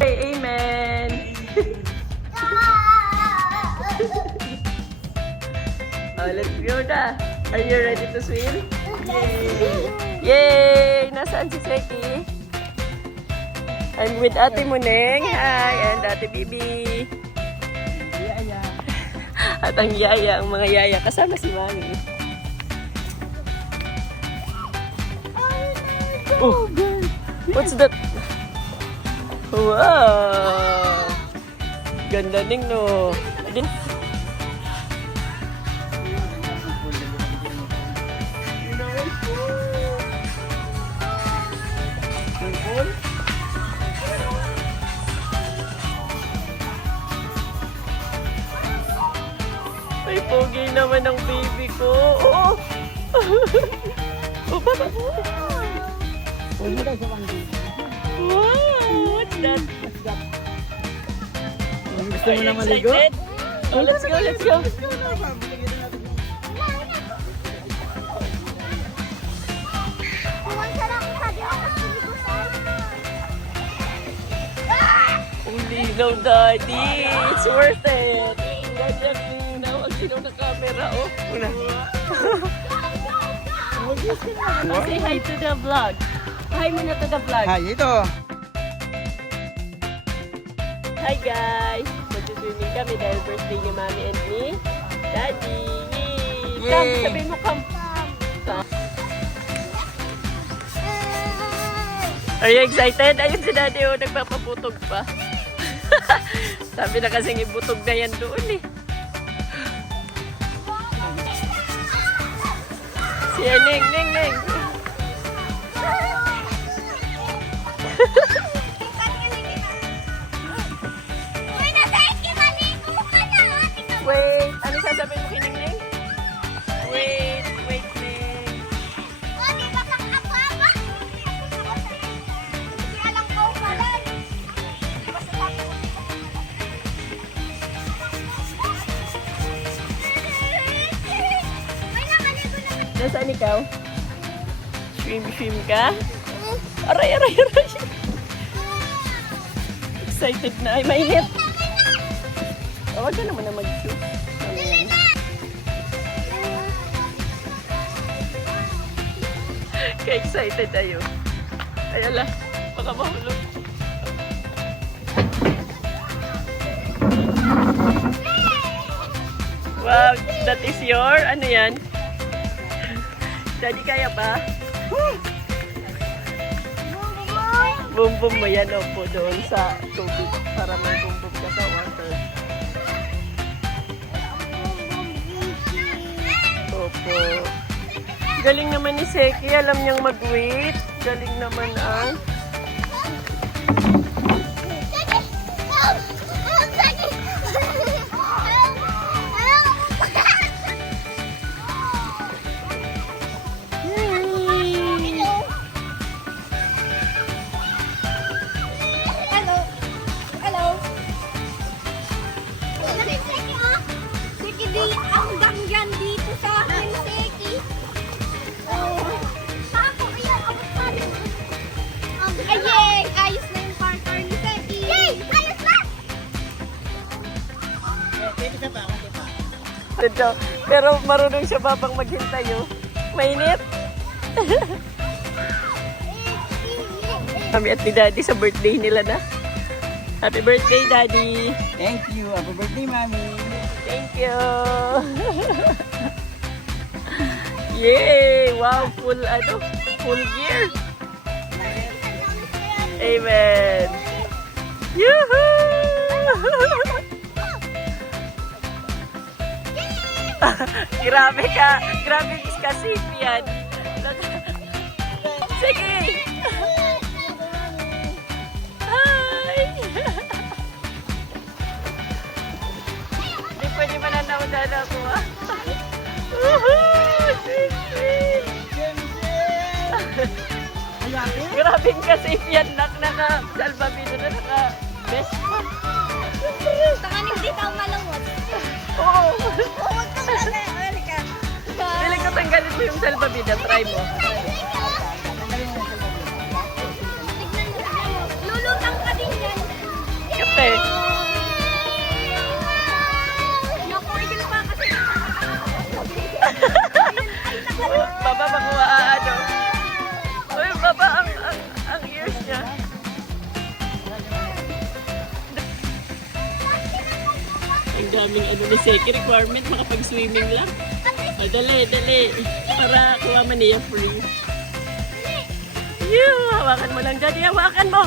Hey, amen. Oh, let's go na. Are you ready to swim? Yay! Yay! Nasaan si Seki? I'm with Ate Muneng. Hi! And Ate Bibi. At ang yaya, ang mga yaya. Kasama si Mami. Oh, what's that? Wow! Ganda ning no. Ay, pogi naman ang baby ko. Oh! Oh, baba. Wow! What's that? Gusto mo na maligo? Oh, let's go, let's go. Linaw, Daddy. It's worth it. Ganyan linaw. Ang linaw ng camera, oh. Una. Say hi to the vlog. Hi muna to the vlog. Hi, ito. Hi guys. Mag-swimming kami dahil birthday ni Mommy and ni Daddy. Yay! Come, sabihin mo come. Are you excited? Ayun si Daddy, oh, nagpapaputog pa. Sabi na kasing ibutog na yan doon eh. Si Ning, Ning, Ning. Wait, ano sasabihin mo kay Ning Ning? Wait, wait, Ning. Nasaan ikaw? Swim ka? Aray, aray, aray. Excited na. Ay, mainit. Huwag ka naman na mag-shoot. Ano yan? Ka-excited tayo. Ay, ala. Baka mahulog. Wow, that is your, ano yan? Daddy, kaya ba? Boom boom mo yan, opo, doon sa tubig para may boom boom ka sa water. Opo. Galing naman ni Seki, alam niyang mag-wait. Galing naman ah. Ito. Pero marunong siya babang maghintay, oh. Mainit. Kami at ni Daddy sa birthday nila na. Happy birthday, Daddy. Thank you. Happy birthday, Mommy. Thank you. Yay! Wow, full gear. Amen. Yoo-hoo! Grabe ka. Grabe ka yan. Sige. Hi. Hindi pwede mananaw-nana ako ah. Grabe ka yan. Naka-salbabido na naka-best pa. Tanganin di ka malangot. Oo. Huwag ka Piling ko tanggalin mo yung salbabida. Try mo. Lulutang ka din yan. daming ano ni Seki requirement, makapag-swimming lang. O, dali, dali. Para kuha mo niya free. Hawakan mo lang, Daddy. Hawakan mo.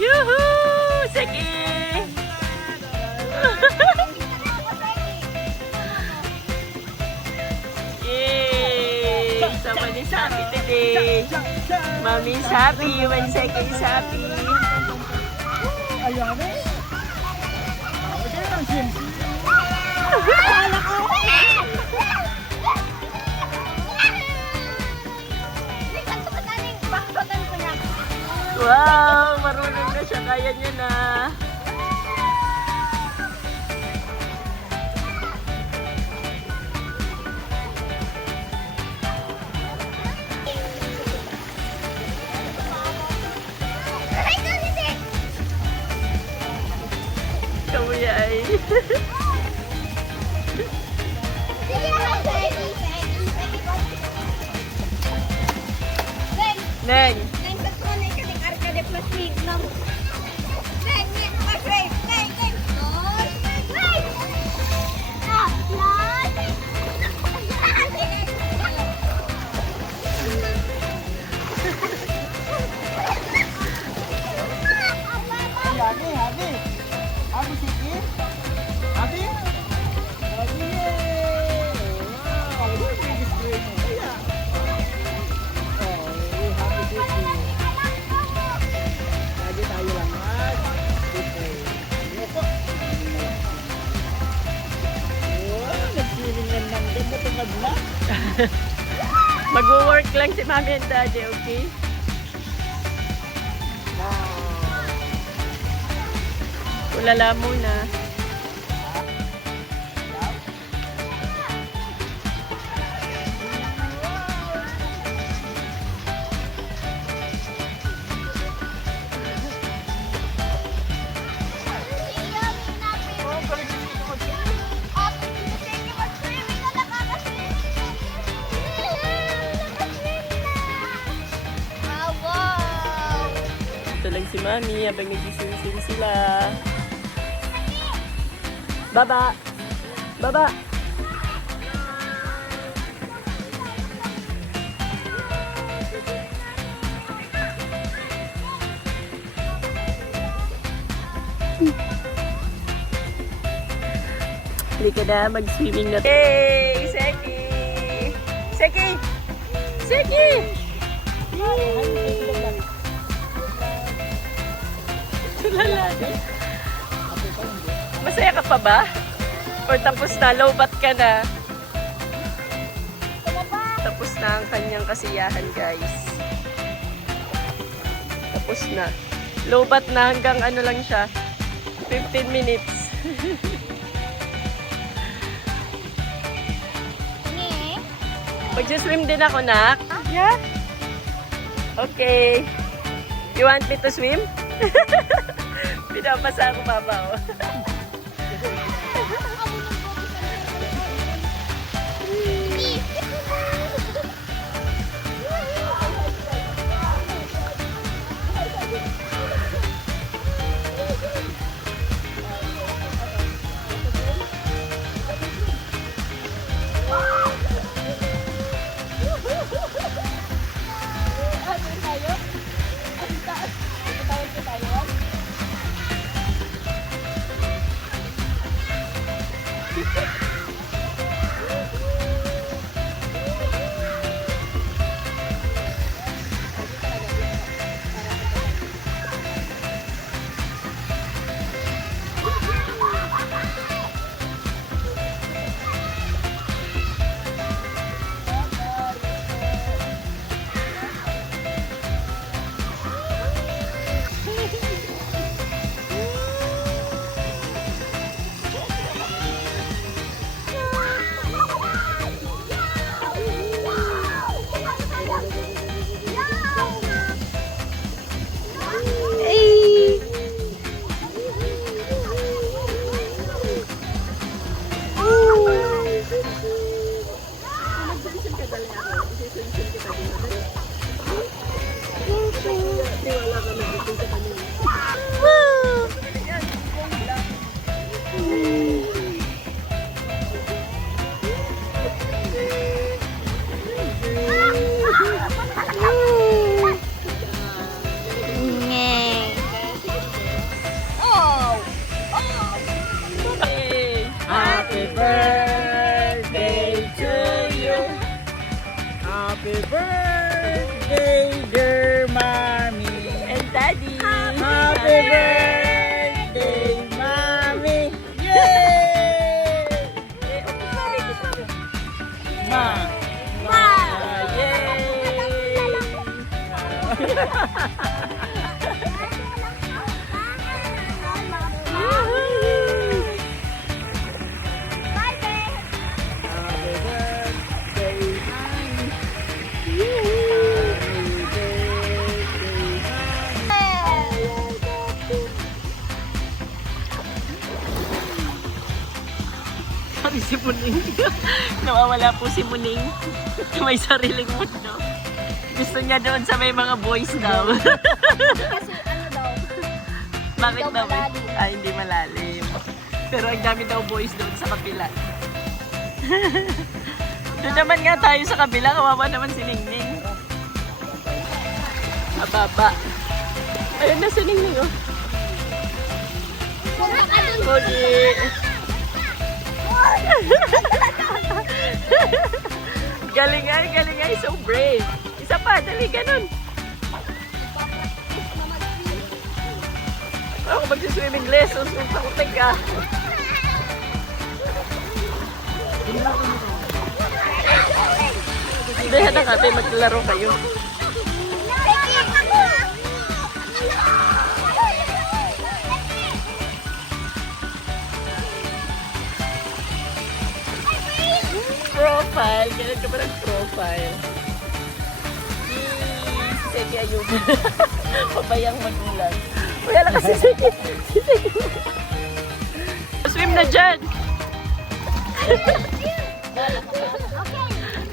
Yuhuu! Seki! Yay! Sama ni Sapi today. Mommy's happy when Seki is happy. Ayan eh. Okay lang, Sim. Wow! Marunong na siya. Kaya niya na. Kamuya ay. Neng! Ayan eh, Habi. Habi, Siki. Habi. Habi eh. Wow, look at this great. Ayan. Oh, Habi, Siki. Lagi tayo lang. Okay. Opo. Oh, nag-swimming lang ng ganda tumad na. Mag-work lang si Mami and Daddy, okay? Ulala muna. Ito lang si Mami habang nagsising sila. Baba! Baba! Halika na, mag-swimming na. Hey! Seki! Seki! Seki! Masaya ka pa ba? Or tapos na? Low-bat ka na? Tapos na ang kanyang kasiyahan, guys. Tapos na. Low-bat na hanggang ano lang siya. 15 minutes. Mag-swim din ako, nak. Yeah? Okay. You want me to swim? Pinapasa ako, Papa. Oh. Bye, babe. Happy birthday, honey. Sabi si Muning. Nawawala po si Muning. May sariling mundo. Gusto niya doon sa may mga boys daw. Kasi ano daw, Bakit Hindi daw daw? malalim. Ay, hindi malalim. Pero ang dami daw boys doon sa kabila. Doon naman nga tayo sa kabila. Kawawa naman si Ningning. Ababa. Ayun na si Ningning, oh. Pogi. Galing ay. So brave. Isa pa, dali, ganun. Ako magsi-swimming lessons kung pakutig ka. Hindi, handa ka, tayo maglaro kayo. Profile. Ganun ka ba ng profile? Sige, ayun. Pabayang magulang. Wala kasi sige. Swim na dyan. Okay,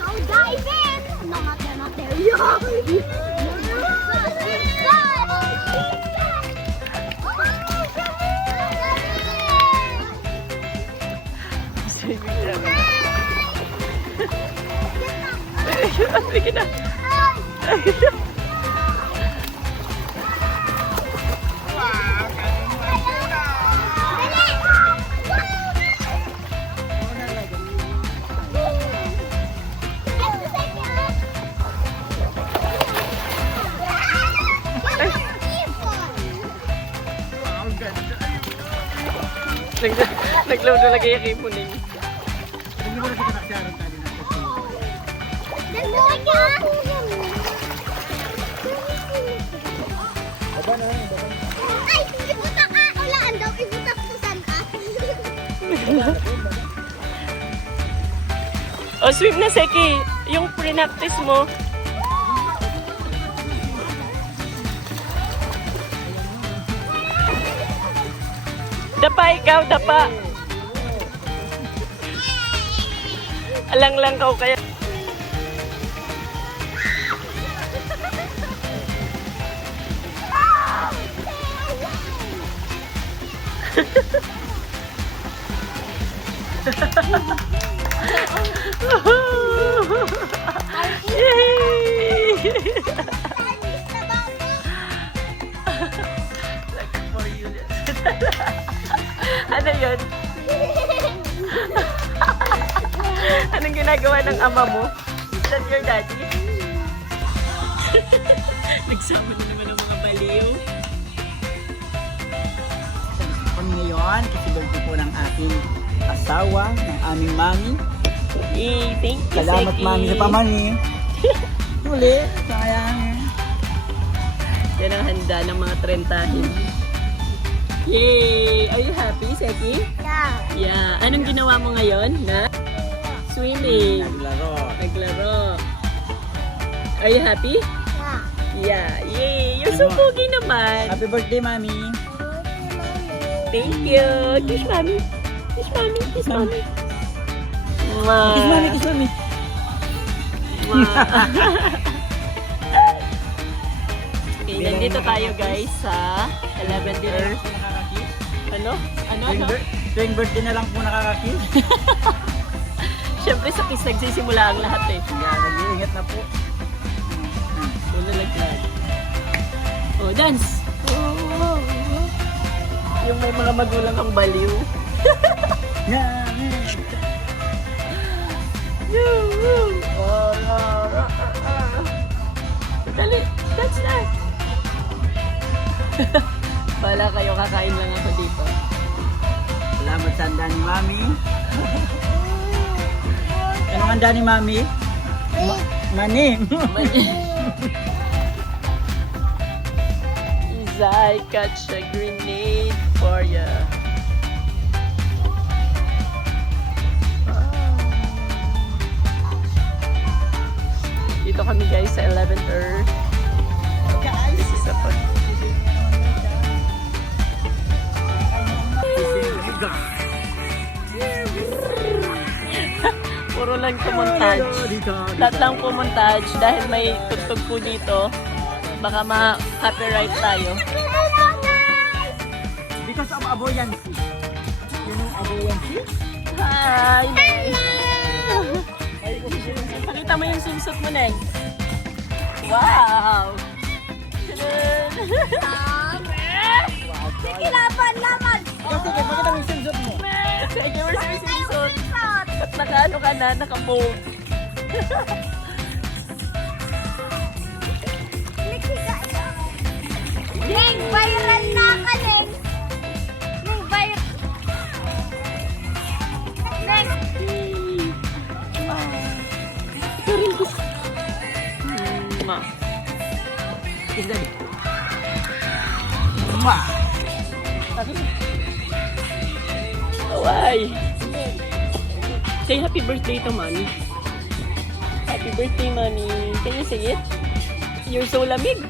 now dive in. No, not there. Yeah. Swimming na. Sige na. Naglaw na lagay yung kay Muning. Hindi mo na kita nakasyaran tayo na. Baba na, baba na. Ay, ibutak ka. Ulaan daw, ibutak sa santa. O, swim na, Seki. Yung pre-practice mo. Dapa ikaw, dapa. Alang lang ka o kaya. Yay! Ano yun? Anong ginagawa ng ama mo? Is that your daddy? Nagsama na naman ang mga baliw. Kami ngayon, kasi birthday po ng aking asawa, ng aming mami. Yay! Thank you, Salamat Seki. mami sa pamani. Muli, sayang. Yan ang handa ng mga trentahin. Yay! Are you happy, Seki? Yeah. Yeah. Anong ginawa mo ngayon? Na? Swimming. Naglaro. Naglaro. Are you happy? Yeah. Yeah. Yay! You're so pogi naman. Happy birthday, mami. Thank you. Kiss mommy. Kiss mommy. Kiss mommy. Mwah. Kiss mami, kiss mami. Mwah. Okay, nandito tayo guys sa 11 dinner. Ano? Tuwing birthday na lang po nakakakiss. Siyempre sa kiss nagsisimula ang lahat eh. Kaya nag-iingat na po. Una laglag. Oh, dance! Oh. Yung may mga magulang kang baliw. Yan. Dali, dance na! Bala kayo, kakain lang ako dito. Salamat sa handa ni mami. Anong handa ni mami? Mani. I catch a grenade for ya. Dito kami guys sa 11th Earth. This is a fun. Puro lang pumontage. Lahat lang pumontage dahil may tugtog po dito. Baka ma-copyright tayo. Because of avoyancy. You know avoyancy? Hi! Pakita mo yung swimsuit mo, Neng. Wow! Kilaban naman. Sige, pakita mo yung swimsuit mo. Thank you for your swimsuit. At naka-ano ka na, naka-bold. Neng, viral na ka, Neng. Neng, viral. Neng. Ito rin gusto. Tignan. Ma. Why? Say happy birthday to Mommy. Happy birthday, Mommy. Can you say it? You're so lamig.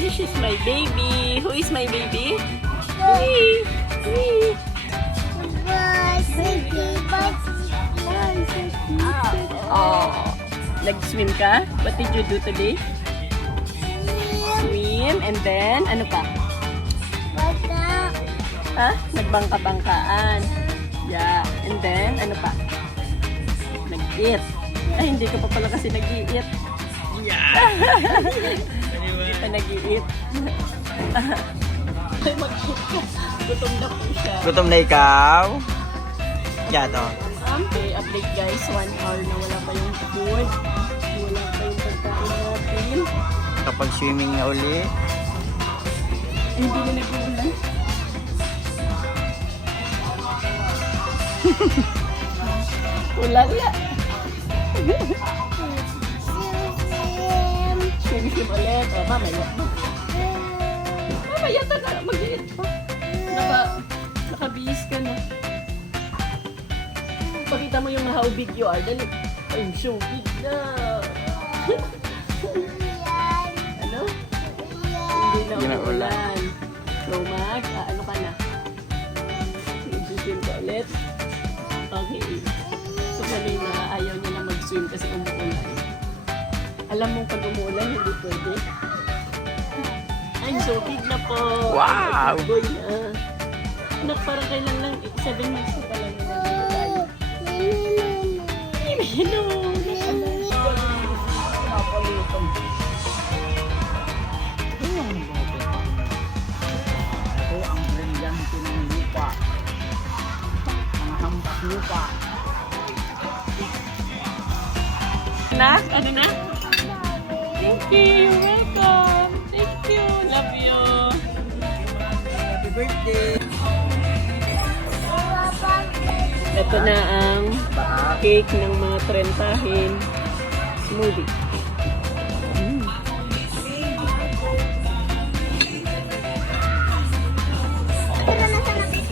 This is my baby. Who is my baby? Me. Me. Oh. Nag-swim ka? What did you do today? Swim and then ano pa? Ha? Nagbangka-bangkaan. Yeah. And then ano pa? Nag-eat. Ay, hindi ka pa pala kasi nag-eat. Yeah. Hindi pa nag-eat. Ay, mag-eat ka. Gutom na po siya. Gutom na ikaw? Yato. Okay, update guys. 1 hour na wala pa yung food. Wala pa yung pagkain natin. Kapag swimming na uli. Ay, hindi na nag-uulan. Ulala. Swim ulit. O, mamaya. Mamaya ta na. Mag-iit pa. Nakabihis ka na. Pakita mo yung how big you are. Dali. Ay, so big na. Ano? Hindi na ulan. So, ano ka na? Mag-swim ka ulit. Okay. So, kanina ayaw niya na mag-swim kasi umuulan. Alam mo pag umuulan, hindi pwede. Ay, so big na po. Wow! Big boy na. Anak, parang kailan lang, 7 months ko pa lang na tayo. Hello! Ito ang brilyante ng lupa. Ang hampas lupa. Anak, ano na? Thank you! Welcome! Thank you! Love you! Happy birthday! Ito na ang cake ng mga trentahin. Smoothie.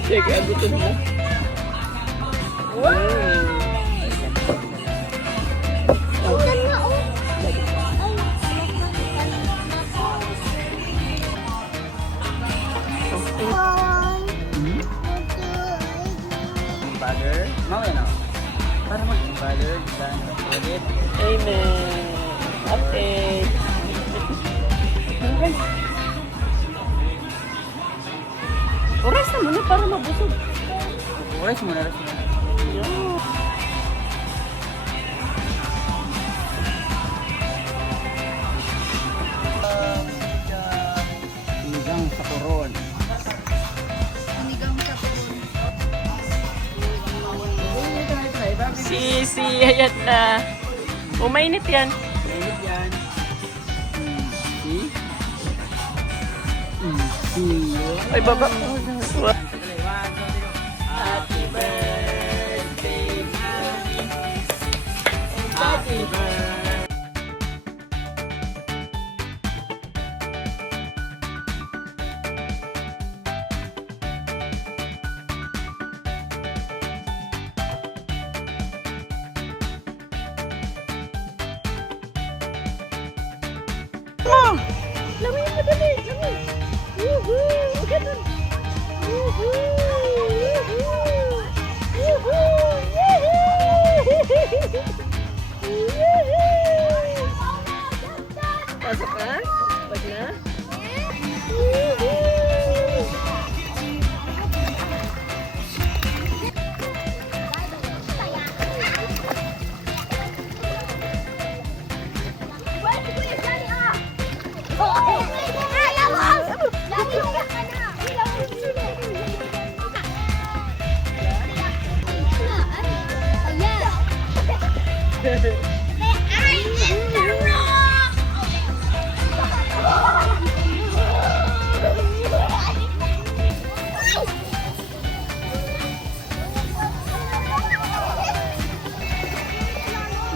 Sige, abutin mo. Wow! Father? Mamaya na. Para mag-father, dan ulit. Amen. Update. Oras na muna para mabusog. Oras muna, oras muna. Yeah. Sinigang sa koron. Si, ayan na. Umainit yan. Mainit yan. See? See? Ay, baba. Happy Happy birthday, Mommy. Lamuin mo dali. Lamuin. Woohoo! Ganun. Woohoo! Woohoo! Woohoo! Yehey! Yehey! Pasok ka? Wag na? Woohoo!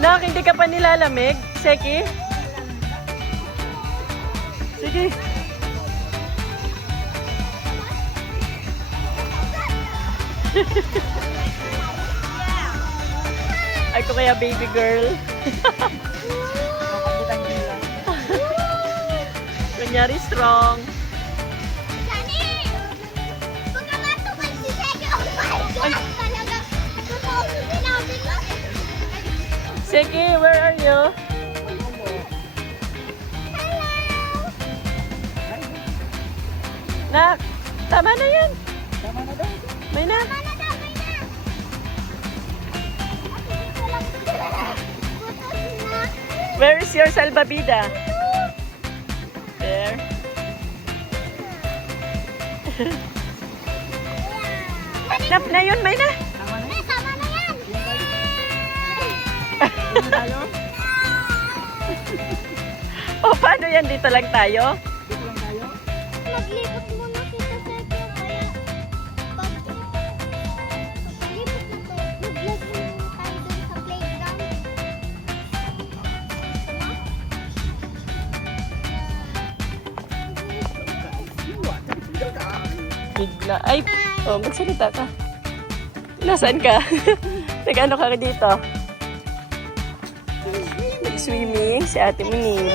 Nak, hindi ka pa nilalamig? Seki? Sige. Ay ko kaya baby girl. Kunyari strong. Seki, where are you? Nak, tama na yan. Tama na daw. May na. Where is your salbabida? There. Nap na yun, may na. Ano tayo? O, paano yan? Dito lang tayo? Dito lang tayo? Maglipot muna kita sa ito, kaya pag palipot na to, mag-vlog muna tayo dun sa playground. Bigla. Ay, oh, magsalita ka. Nasaan ka? Nag-ano ka dito? Nag-swimming si Ate Muning.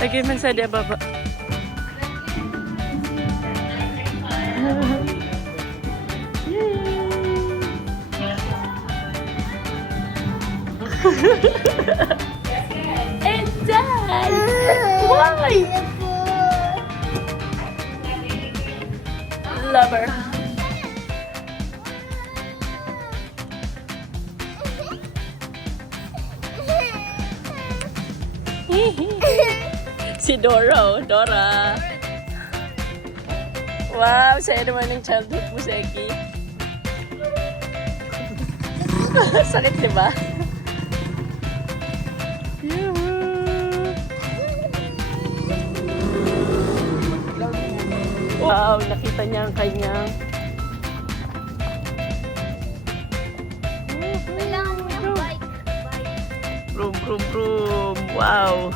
Lagay man sa baba. Enjoy! Why? Lover. Si Dora, oh. Dora. Wow, saya naman ng childhood mo, Seki. Sakit, di ba? Wow, nakita niya ang kanyang Kailangan mo ng bike. vroom, vroom, vroom. Wow.